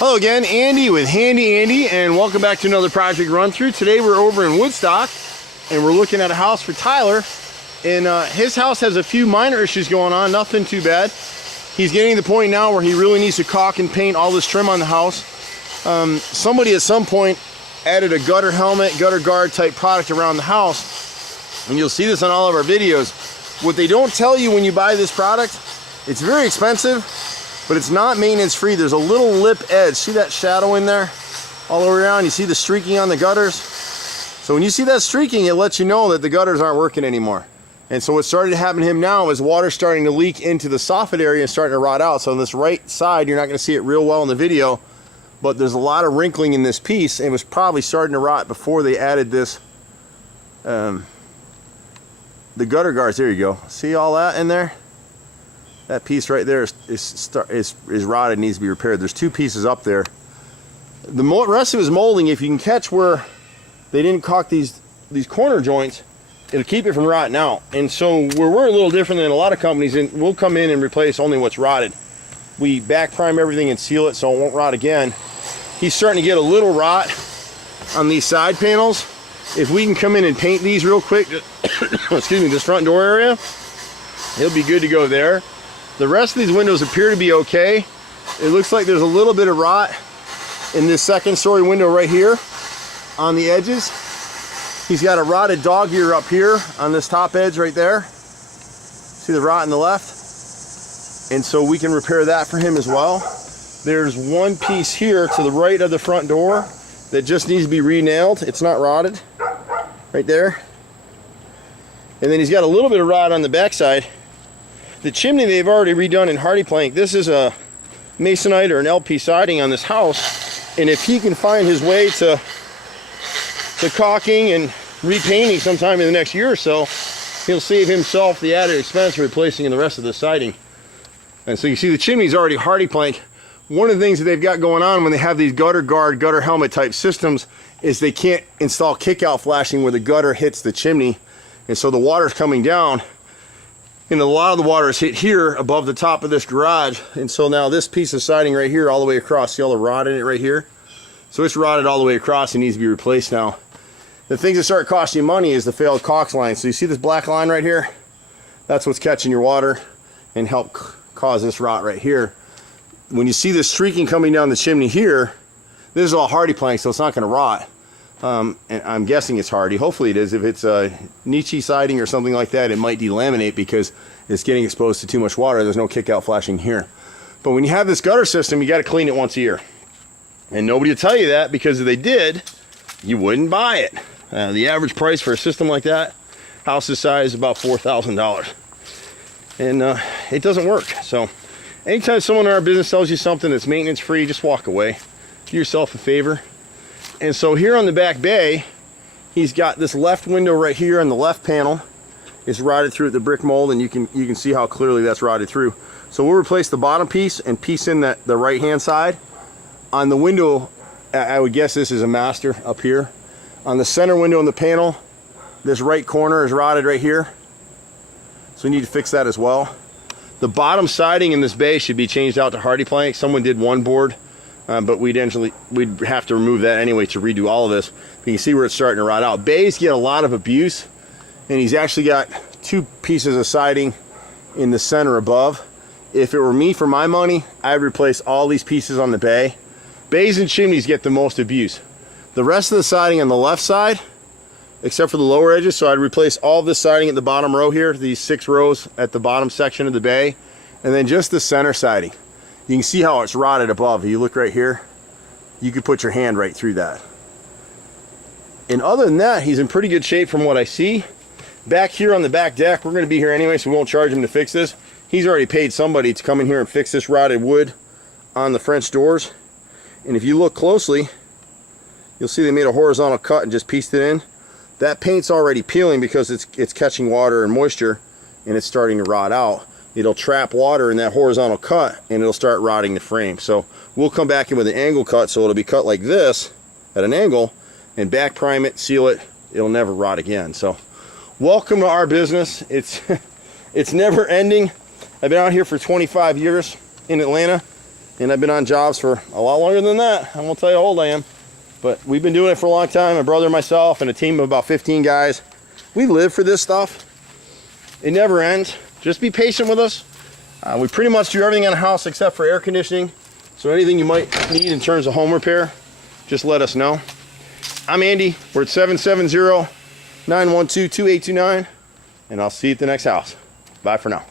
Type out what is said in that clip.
Hello again, Andy with Handy Andy, and welcome back to another project run through. Today we're over in Woodstock and we're looking at a house for Tyler, and his house has a few minor issues going on, nothing too bad. He's getting to the point now where he really needs to caulk and paint all this trim on the house. Somebody at some point added a gutter helmet, gutter guard type product around the house, and you'll see this on all of our videos. What they don't tell you when you buy this product, it's very expensive, but it's not maintenance free. There's a little lip edge. See that shadow in there? All the way around, you see the streaking on the gutters? So when you see that streaking, it lets you know that the gutters aren't working anymore. And so what started to happen to him now is water starting to leak into the soffit area and starting to rot out. So on this right side, you're not gonna see it real well in the video, but there's a lot of wrinkling in this piece. It was probably starting to rot before they added this, the gutter guards. There you go. See all that in there? That piece right there is rotted, needs to be repaired. There's two pieces up there. The rest of his molding, if you can catch where they didn't caulk these corner joints, it'll keep it from rotting out. And so we're a little different than a lot of companies, and we'll come in and replace only what's rotted. We back prime everything and seal it so it won't rot again. He's starting to get a little rot on these side panels. If we can come in and paint these real quick, excuse me, this front door area, he'll be good to go there. The rest of these windows appear to be okay. It looks like there's a little bit of rot in this second story window right here on the edges. He's got a rotted dog ear up here on this top edge right there. See the rot in the left? And so we can repair that for him as well. There's one piece here to the right of the front door that just needs to be re-nailed. It's not rotted, right there. And then he's got a little bit of rot on the backside. The chimney they've already redone in hardy plank. This is a masonite or an LP siding on this house, and if he can find his way to caulking and repainting sometime in the next year or so, he'll save himself the added expense of replacing the rest of the siding. And so you see the chimney's already hardy plank. One of the things that they've got going on when they have these gutter guard, gutter helmet type systems is they can't install kick-out flashing where the gutter hits the chimney, and so the water's coming down. And a lot of the water is hit here above the top of this garage. And so now this piece of siding right here all the way across, see all the rot in it right here? So it's rotted all the way across and needs to be replaced now. The things that start costing you money is the failed caulk line. So you see this black line right here? That's what's catching your water and help cause this rot right here. When you see this streaking coming down the chimney here, this is all hardy plank, so it's not gonna rot. And I'm guessing it's hardy. Hopefully it is. If it's a Nietzsche siding or something like that, it might delaminate because it's getting exposed to too much water. There's no kick-out flashing here. But when you have this gutter system, you got to clean it once a year. And nobody will tell you that, because if they did, you wouldn't buy it. The average price for a system like that, house this size, is about $4,000. And it doesn't work. So anytime someone in our business tells you something that's maintenance-free, just walk away. Do yourself a favor. And so here on the back bay, he's got this left window right here on the left panel. It's rotted through the brick mold, and you can see how clearly that's rotted through. So we'll replace the bottom piece and piece in the right hand side. On the window, I would guess this is a master up here. On the center window in the panel, this right corner is rotted right here. So we need to fix that as well. The bottom siding in this bay should be changed out to hardy plank. Someone did one board. But we'd have to remove that anyway to redo all of this. But you can see where it's starting to rot out. Bays get a lot of abuse, and he's actually got two pieces of siding in the center above. If it were me, for my money, I'd replace all these pieces on the bay. Bays and chimneys get the most abuse. The rest of the siding on the left side, except for the lower edges, so I'd replace all this siding at the bottom row here, these 6 rows at the bottom section of the bay, and then just the center siding. You can see how it's rotted above. If you look right here, you could put your hand right through that. And other than that, he's in pretty good shape from what I see. Back here on the back deck, we're going to be here anyway, so we won't charge him to fix this. He's already paid somebody to come in here and fix this rotted wood on the French doors. And if you look closely, you'll see they made a horizontal cut and just pieced it in. That paint's already peeling because it's catching water and moisture, and it's starting to rot out. It'll trap water in that horizontal cut, and it'll start rotting the frame. So we'll come back in with an angle cut, so it'll be cut like this at an angle, and back prime it, seal it. It'll never rot again. So welcome to our business. It's never ending. I've been out here for 25 years in Atlanta, And I've been on jobs for a lot longer than that. I won't tell you how old I am. But we've been doing it for a long time. My brother and myself and a team of about 15 guys. We live for this stuff. It never ends. Just be patient with us. We pretty much do everything on a house except for air conditioning. So anything you might need in terms of home repair, just let us know. I'm Andy. We're at 770-912-2829. And I'll see you at the next house. Bye for now.